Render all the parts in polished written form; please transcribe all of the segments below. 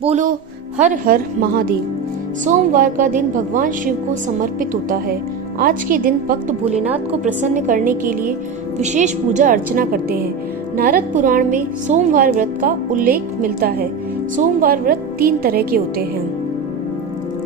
बोलो हर हर महादेव। सोमवार का दिन भगवान शिव को समर्पित होता है। आज के दिन भक्त भोलेनाथ को प्रसन्न करने के लिए विशेष पूजा अर्चना करते हैं। नारद पुराण में सोमवार व्रत का उल्लेख मिलता है। सोमवार व्रत 3 तरह के होते हैं,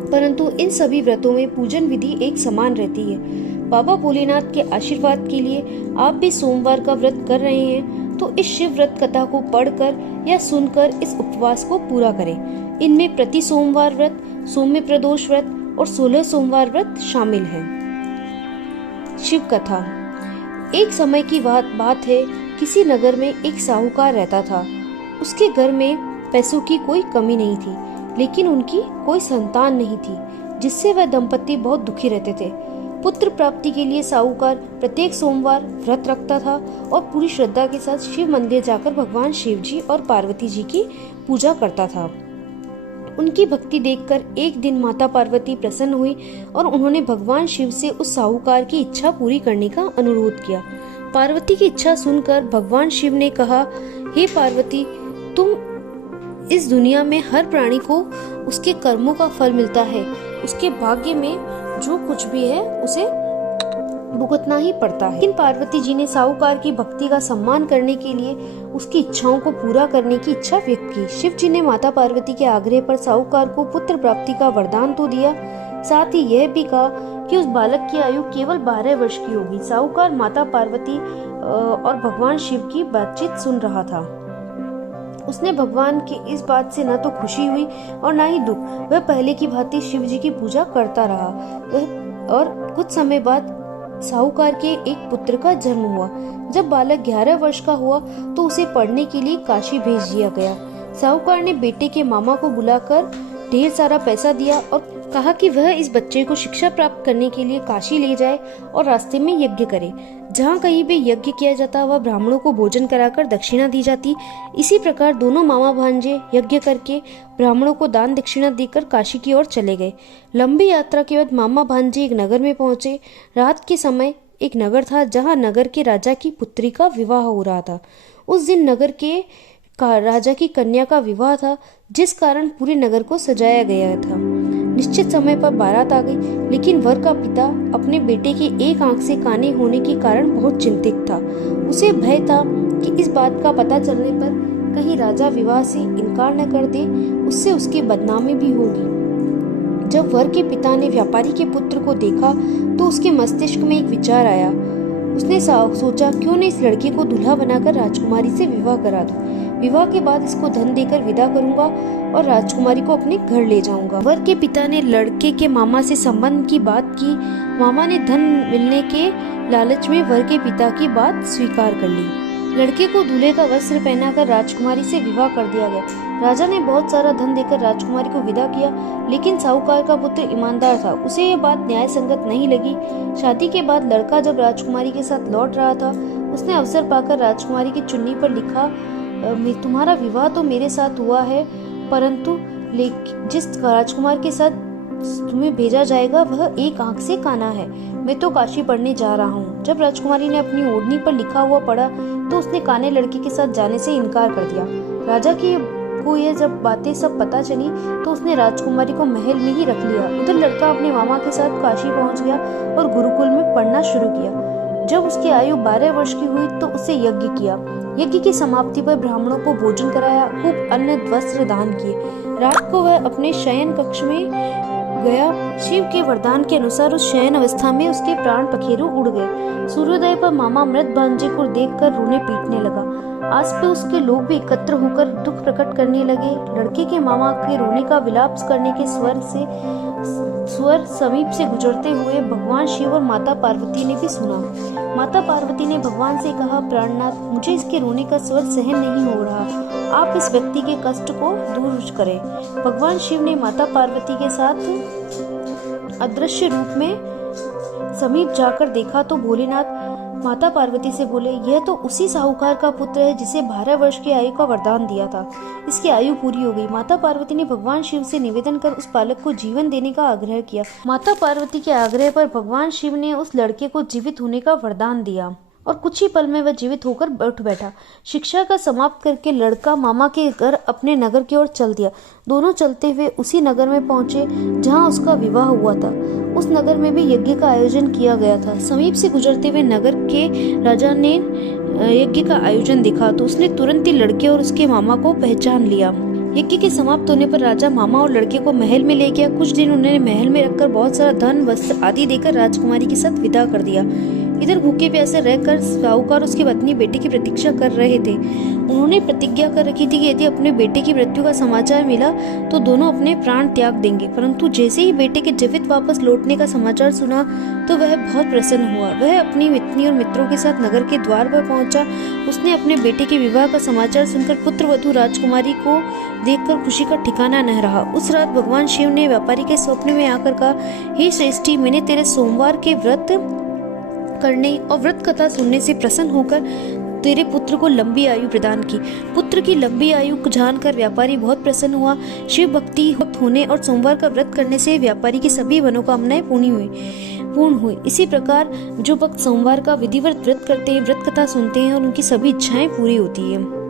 परंतु इन सभी व्रतों में पूजन विधि एक समान रहती है। बाबा भोलेनाथ के आशीर्वाद के लिए आप भी सोमवार का व्रत कर रहे हैं तो इस शिव व्रत कथा को पढ़कर या सुनकर इस उपवास को पूरा करें। इनमें प्रति सोमवार व्रत, सौम्य प्रदोष व्रत और 16 सोमवार व्रत शामिल हैं। शिव कथा। एक समय की बात है, किसी नगर में एक साहूकार रहता था। उसके घर में पैसों की कोई कमी नहीं थी, लेकिन उनकी कोई संतान नहीं थी, जिससे वह दंपति बहुत दुखी रहते थे। पुत्र प्राप्ति के लिए साहूकार प्रत्येक सोमवार व्रत रखता था और पूरी श्रद्धा के साथ शिव मंदिर जाकर भगवान शिव जी और पार्वती जी की पूजा करता था। उनकी भक्ति देखकर एक दिन माता पार्वती प्रसन्न हुई और उन्होंने भगवान शिव से उस साहूकार की इच्छा पूरी करने का अनुरोध किया। पार्वती की इच्छा सुनकर भगवान शिव ने कहा, हे पार्वती, तुम इस दुनिया में हर प्राणी को उसके कर्मों का फल मिलता है। उसके भाग्य में जो कुछ भी है उसे भुगतना ही पड़ता है। लेकिन पार्वती जी ने साहूकार की भक्ति का सम्मान करने के लिए उसकी इच्छाओं को पूरा करने की इच्छा व्यक्त की। शिव जी ने माता पार्वती के आग्रह पर साहूकार को पुत्र प्राप्ति का वरदान तो दिया, साथ ही यह भी कहा कि उस बालक की आयु केवल 12 वर्ष की होगी। साहूकार माता पार्वती और भगवान शिव की बातचीत सुन रहा था। उसने भगवान की इस बात से न तो खुशी हुई और न ही दुख। वह पहले की भांति शिव जी की पूजा करता रहा। और कुछ समय बाद साहूकार के एक पुत्र का जन्म हुआ। जब बालक 11 वर्ष का हुआ तो उसे पढ़ने के लिए काशी भेज दिया गया। साहूकार ने बेटे के मामा को बुलाकर ढेर सारा पैसा दिया और कहा कि वह इस बच्चे को शिक्षा प्राप्त करने के लिए काशी ले जाए और रास्ते में यज्ञ करे। जहाँ कहीं भी यज्ञ किया जाता वह ब्राह्मणों को भोजन कराकर दक्षिणा दी जाती। इसी प्रकार दोनों मामा भांजे यज्ञ करके ब्राह्मणों को दान दक्षिणा देकर काशी की ओर चले गए। लंबी यात्रा के बाद मामा भांजे एक नगर में पहुंचे। रात के समय एक नगर था जहाँ नगर के राजा की पुत्री का विवाह हो रहा था। उस दिन नगर के राजा की कन्या का विवाह था, जिस कारण पूरे नगर को सजाया गया था। निश्चित समय पर बारात आ गई, लेकिन वर का पिता अपने बेटे की एक आंख से काने होने के कारण बहुत चिंतित था। उसे भय था कि इस बात का पता चलने पर कहीं राजा विवाह से इनकार न कर दे, उससे उसकी बदनामी भी होगी। जब वर के पिता ने व्यापारी के पुत्र को देखा तो उसके मस्तिष्क में एक विचार आया। उसने सोचा, क्यों न इस लड़के को दूल्हा बनाकर राजकुमारी से विवाह करा दूं। विवाह के बाद इसको धन देकर विदा करूंगा और राजकुमारी को अपने घर ले जाऊंगा। वर के पिता ने लड़के के मामा से संबंध की बात की। मामा ने धन मिलने के लालच में वर के पिता की बात स्वीकार कर ली। लड़के को दूल्हे का वस्त्र पहनाकर राजकुमारी से विवाह कर दिया गया। राजा ने बहुत सारा धन देकर राजकुमारी को विदा किया, लेकिन साहूकार का पुत्र ईमानदार था। उसे ये बात न्याय संगत नहीं लगी। शादी के बाद लड़का जब राजकुमारी के साथ लौट रहा था, उसने अवसर पाकर राजकुमारी की चुन्नी पर लिखा, तुम्हारा विवाह तो मेरे साथ हुआ है, परंतु जिस राजकुमार के साथ तुम्हें भेजा जाएगा वह एक आंख से काना है। मैं तो काशी पढ़ने जा रहा हूँ। जब राजकुमारी ने अपनी ओढ़नी पर लिखा हुआ पढ़ा तो उसने काने लड़के के साथ जाने से इनकार कर दिया। राजा को यह जब बातें सब पता चली तो उसने राजकुमारी को महल में ही रख लिया। उधर लड़का अपने मामा के साथ काशी पहुंच गया और गुरुकुल में पढ़ना शुरू किया। जब उसकी आयु 12 वर्ष की हुई तो उसे यज्ञ किया। यज्ञ की समाप्ति पर ब्राह्मणों को भोजन कराया, खूब अन्न वस्त्र दान किए। रात को वह अपने शयन कक्ष में गया। शिव के वरदान के अनुसार उस शयन अवस्था में उसके प्राण पखेरु उड़ गए। सूर्योदय पर मामा मृत भांजे को देखकर रोने पीटने लगा। आसपास के लोग भी एकत्र होकर दुख प्रकट करने लगे। लड़के के मामा के रोने का विलाप करने के स्वर समीप से गुजरते हुए भगवान शिव और माता पार्वती ने भी सुना। माता पार्वती ने भगवान से कहा, प्राणनाथ, मुझे इसके रोने का स्वर सहन नहीं हो रहा। आप इस व्यक्ति के कष्ट को दूर करें। भगवान शिव ने माता पार्वती के साथ अदृश्य रूप में समीप जाकर देखा तो भोलेनाथ माता पार्वती से बोले, यह तो उसी साहूकार का पुत्र है जिसे 12 वर्ष की आयु का वरदान दिया था। इसकी आयु पूरी हो गई। माता पार्वती ने भगवान शिव से निवेदन कर उस बालक को जीवन देने का आग्रह किया। माता पार्वती के आग्रह पर भगवान शिव ने उस लड़के को जीवित होने का वरदान दिया। और कुछ ही पल में वह जीवित होकर उठ बैठा। शिक्षा का समाप्त करके लड़का मामा के घर अपने नगर की ओर चल दिया। दोनों चलते हुए उसी नगर में पहुंचे जहां उसका विवाह हुआ था। उस नगर में भी यज्ञ का आयोजन किया गया था। समीप से गुजरते हुए नगर के राजा ने यज्ञ का आयोजन देखा तो उसने तुरंत ही लड़के और उसके मामा को पहचान लिया। यज्ञ के समाप्त होने पर राजा मामा और लड़के को महल में ले गया। कुछ दिन उन्होंने महल में रखकर बहुत सारा धन वस्त्र आदि देकर राजकुमारी के साथ विदा कर दिया। इधर भूखे प्यासे रहकर साहूकार उसकी पत्नी बेटे की प्रतीक्षा कर रहे थे। उन्होंने प्रतिज्ञा कर रखी थी कि यदि अपने बेटे की मृत्यु का समाचार मिला तो दोनों अपने प्राण त्याग देंगे। परंतु जैसे ही बेटे के जीवित वापस लौटने का समाचार सुना तो वह बहुत प्रसन्न हुआ। वह अपनी पत्नी और मित्रों के साथ नगर के द्वार पर पहुंचा। उसने अपने बेटे के विवाह का समाचार सुनकर पुत्रवधू राजकुमारी को देखकर खुशी का ठिकाना न रहा। उस रात भगवान शिव ने व्यापारी के स्वप्न में आकर कहा, हे श्रेष्ठी, मैंने तेरे सोमवार के व्रत करने और व्रत कथा सुनने से प्रसन्न होकर तेरे पुत्र को लंबी आयु प्रदान की। पुत्र की लंबी आयु को जानकर व्यापारी बहुत प्रसन्न हुआ। शिव भक्ति होने और सोमवार का व्रत करने से व्यापारी की सभी मनोकामनाएं पूर्ण हुई। इसी प्रकार जो भक्त सोमवार का विधिवत व्रत करते हैं, व्रत कथा सुनते हैं और उनकी सभी इच्छाएं पूरी होती है।